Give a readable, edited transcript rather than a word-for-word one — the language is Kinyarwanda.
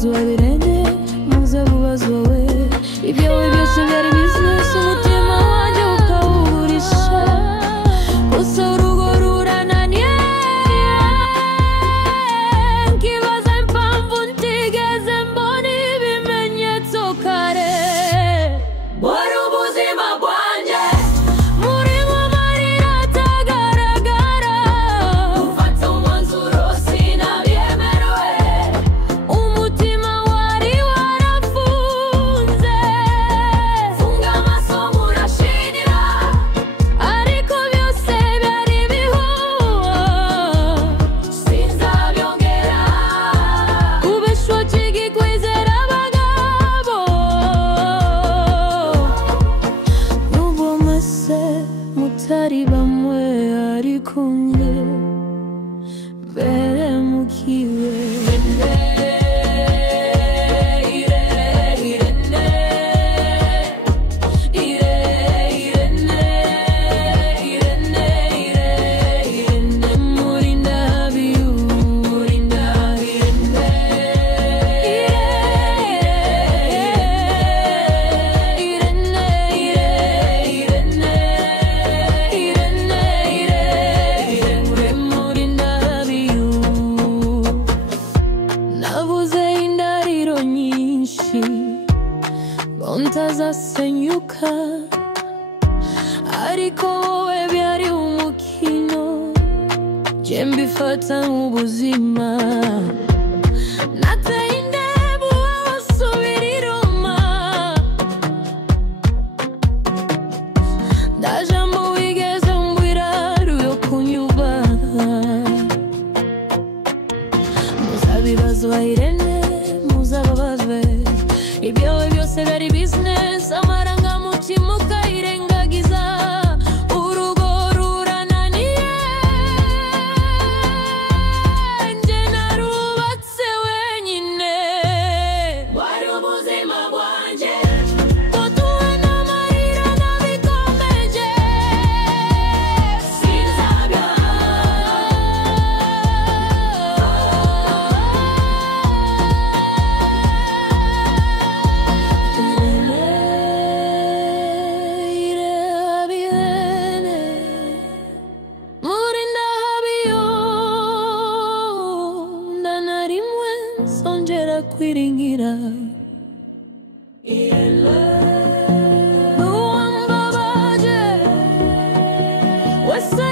bazwa birene muze bubazwa we ibyawe byose byari business umutima wanjye ukawugurisha gusa urugo rurananiye nkibaza impamvu ntigeze mbona ibimenyetso kare wari ubuzima bwanjye muri mu marira atagaragara ufata umwanzuro sinabyemerewe umutima wari warafunze funga amaso murashirira ariko byose byari bihuha sinzabyongera kubeshwa kigikwizera abagabo n'ubwo mwese mutari bamwe ariko mwe beremukiwe nabuze indariro nyinshi ngo ntazasenyuka ariko wowe byari umukino jye mbifata nk'ubuzima nateye indebo wasubira i Roma ndajambo wigeze mbwira ruyo kunyubaha muzabibazwa Irene muzababazwe ibyawe byose byari business amarangamutima ukayirengagiza urugo rurananiye njye narubatse wenyine wari ubuzima bwanjye tutuwe n'amarira nabikomeje sinzabya muri ndahabiyo ndanarimwe songera kwiringira uwambabaje wese